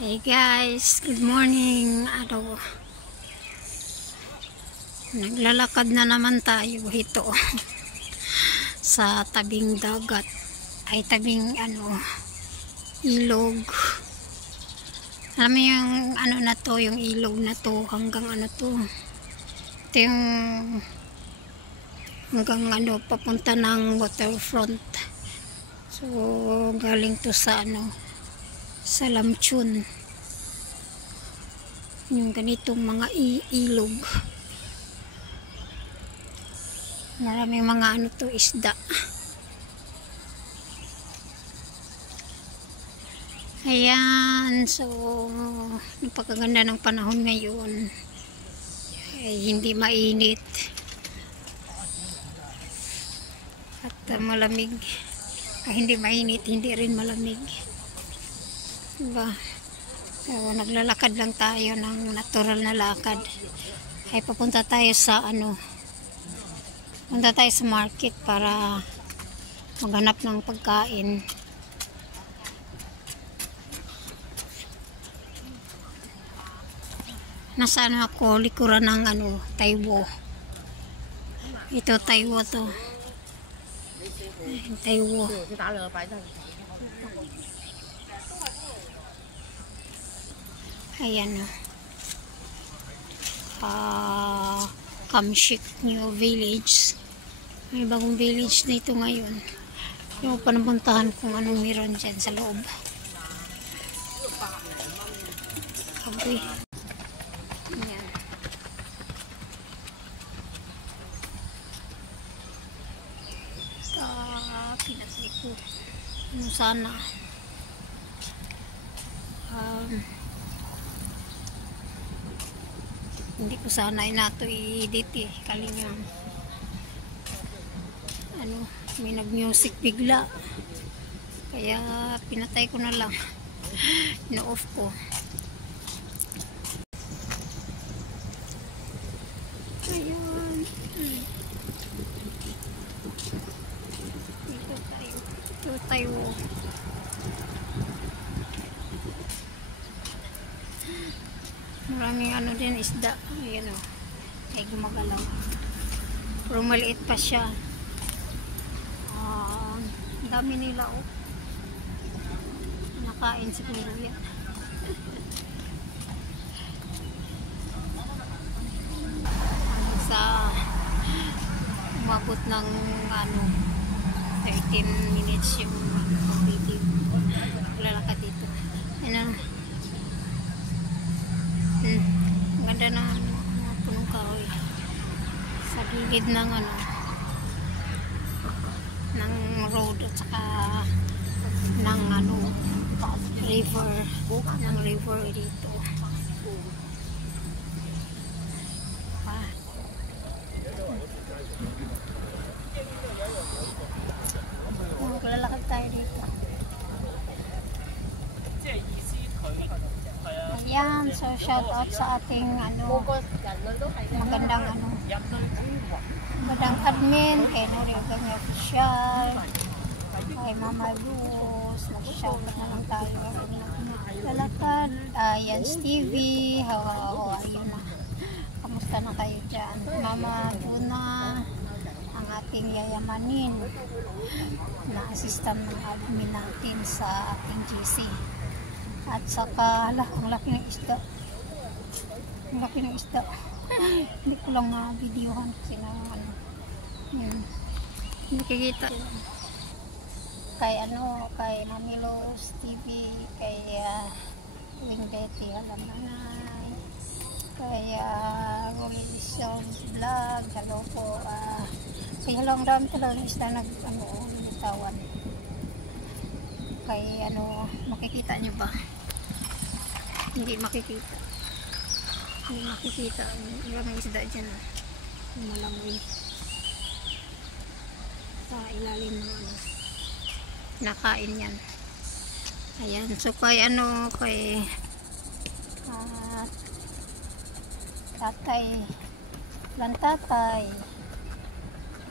Hey guys, good morning. Naglalakad na naman tayo ito sa tabing dagat. Ay tabing ilog. Alam mo yung na to, yung ilog na to hanggang to. Ito yung hanggang papunta ng waterfront. So galing to sa sa Lamchun, yung ganitong mga ilog. Maraming mga to isda. Ayan, so napakaganda ng panahon ngayon. Ay, hindi mainit at malamig. Hindi mainit, hindi rin malamig. Diba? So, naglalakad lang tayo ng natural na lakad. Ay papunta tayo sa punta tayo sa market para maghanap ng pagkain. Nasaan ako? Likuran ng Taiwo. Ito Taiwo to. Taiwo. Ayan Kamshik New Village. May bagong village dito ngayon. Yung panapuntahan kung anong meron dyan sa loob. Kaboy. Ayan. Sa pinasay ko. Sana hindi ko sana inato i-edit kalingam. May nag-music bigla. Kaya pinatay ko na lang. No-off ko. Ayan. Dito tayo. Dito tayo. Maraming din isda. Ayan ay gumagalaw. Pero maliit pa siya. Dami nila nakain siguro yan. Sa umabot ng 13 minutes yung video. Lalakad dito. Ganda na punong kahoy sa gilid ng ng road at saka ng river dito. Maglalakad tayo dito. Ayan, so shout out sa ating magandang magandang admin kay Norigan Official, kay Mama Luz. Mag-shout out na lang tayo. Lalakad, Yans TV, ayun na. Kamusta na kayo dyan? Mama Luna, ang ating yayamanin na assistant ng admin natin sa ating GC. At saka, ang laki ng isda. Ang laki ng isda. Hindi ko lang videohan kasi hindi kikita. Kay kay Mamilos TV, kay Wingdeti Halamanay, kay Rolison Vlog, hello po. Say hello, ang dami talaga ng isda nagtawan. Kay makikita nyo ba? Hindi makikita. Hindi makikita ang ibang isda dyan. Malangoy sa ilalim ng nakain yan. Ayan, so kay kay tatay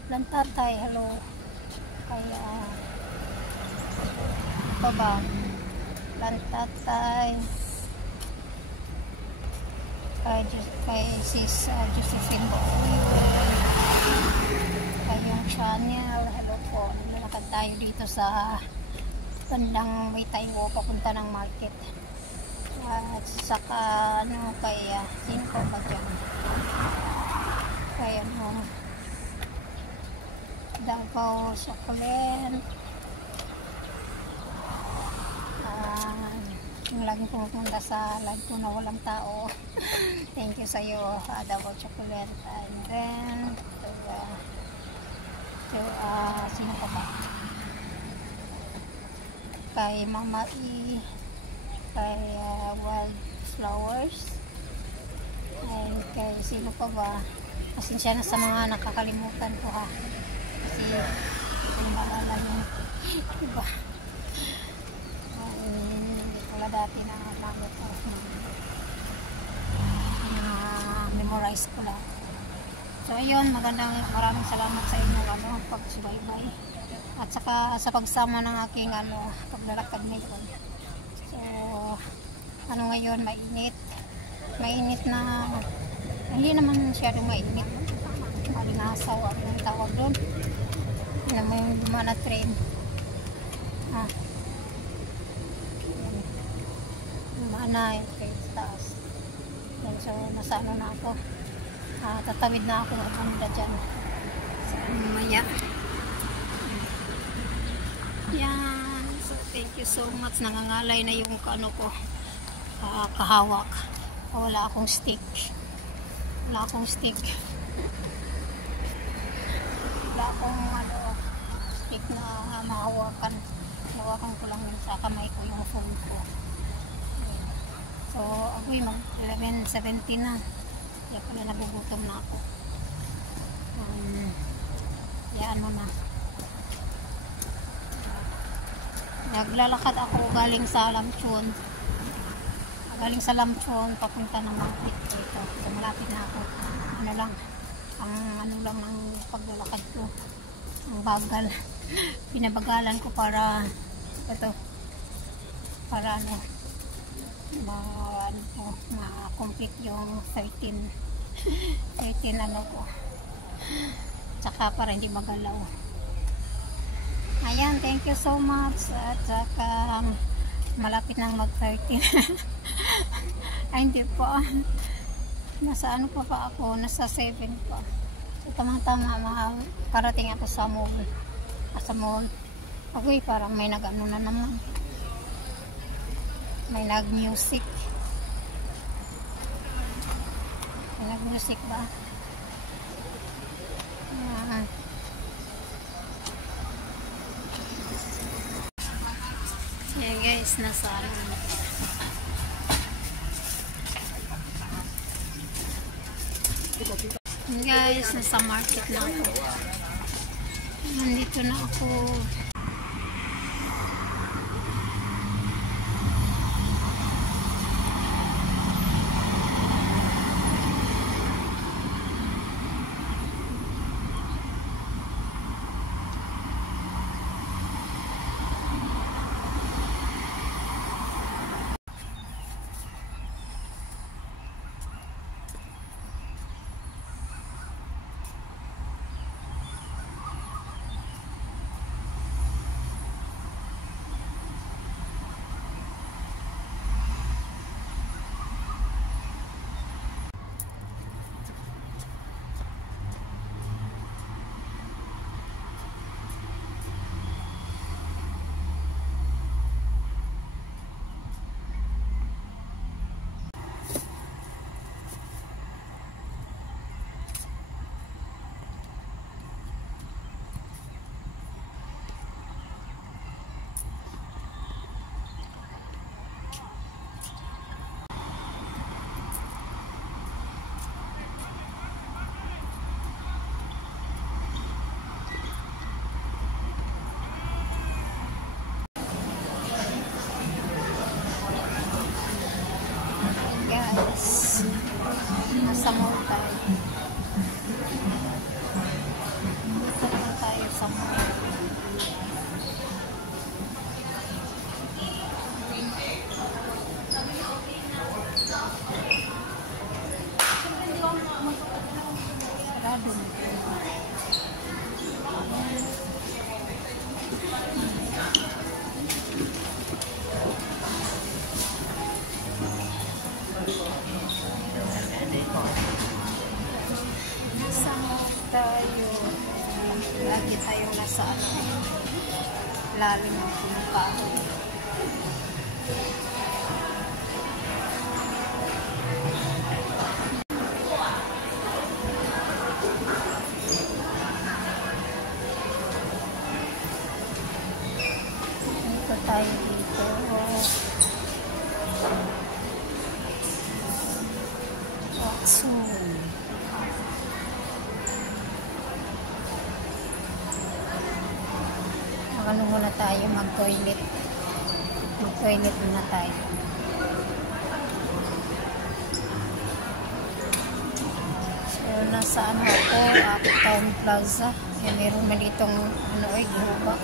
plantatay, hello. Kay pa ba plantatay kay sis Josephine Boy, kay yung channel. Hello po, nalakad tayo dito sa bandang may tayo papunta ng market. At saka ano kay sino ko ba dyan, kay ano Davao Succulent, yung lagi pumunta sa live ko na walang tao. Thank you sa iyo, Davao Succulent. And then sino pa ba, kay Mama E, kay Wild Flowers, and kay sino pa ba, pasensya na sa mga nakakalimutan ko ha, kasi hindi maalala yung iba. Hindi pala dati na nagamit ko na memorize ko lang. So ayun, maraming salamat sa inyong pagsubaybay at saka sa pagsama ng aking paglalakad ngayon. So ano ngayon, mainit na, hindi naman masyadong mainit, malinasaw ang tawag doon na may lumana train. Lumana yung train sa taas. So nasa ano na ako, tatawid na ako ng bunda dyan so mamaya. Yan, so thank you so much. Nangangalay na yung ko kahawak. Wala akong stick, wala akong stick na mahawakan ko lang sa kamay ko yung phone ko. So ako'y mag 11:17 na, kaya pala nagugutom na ako. Yan mo na, naglalakad ako galing sa Lamchon papunta ng market dito. So malapit na ako, ang lang ng paglalakad ko, ang bagal. Pinabagalan ko para ma-complete yung 13 ko, tsaka para hindi magalaw. Ayan, thank you so much. At saka malapit nang mag 13. Ay hindi pa, nasa ako, nasa 7 pa. So tamang-tama, parating ako sa mall. Agoy, parang may na naman, may nag-music ba? Ayan guys, nasa market na ako. Nandito na ako. Nasa mall tayo. Dito naman tayo sa mall. ilalim ng pinakahoy. Ito tayo dito. Soon. Ano muna tayo, mag-toilet. Mag-toilet muna tayo. So, nasa ano ako, Uptown Plaza. Yan, meron man ditong ano ay gihubak.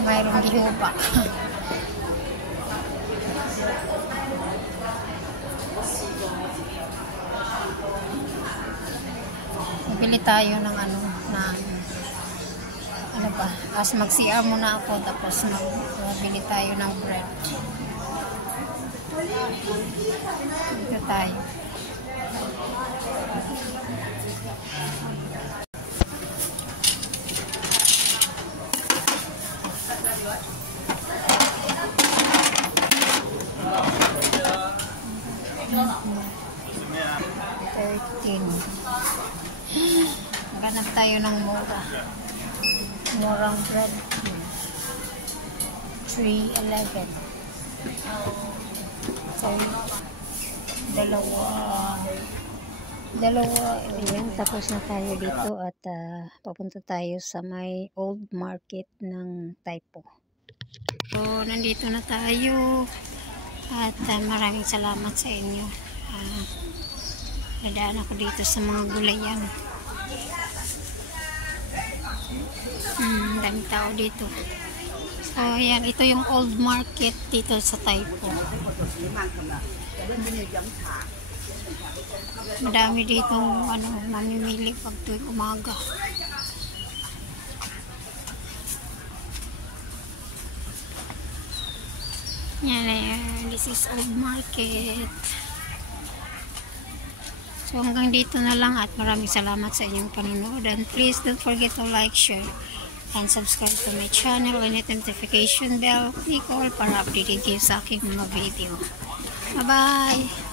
Mayroong gihubak. Bili tayo ng ano ba, as mag-CR muna ako tapos bili tayo ng bread. Dito tayo. Maghanap tayo ng murang bread. 3.11. So, dalawa. Ayan, tapos na tayo dito at papunta tayo sa may old market ng Taipo. So, nandito na tayo at maraming salamat sa inyo. Nadaan ako dito sa mga gulayan. Daming tao dito. So, ayan, ito yung old market dito sa Taipo. Madami dito mamimili pag tuwing umaga. Yan, this is old market. So hanggang dito na lang at maraming salamat sa inyong panonood, and please don't forget to like, share, and subscribe to my channel and hit notification bell, click all para updated kayo sa aking mga video. Bye bye!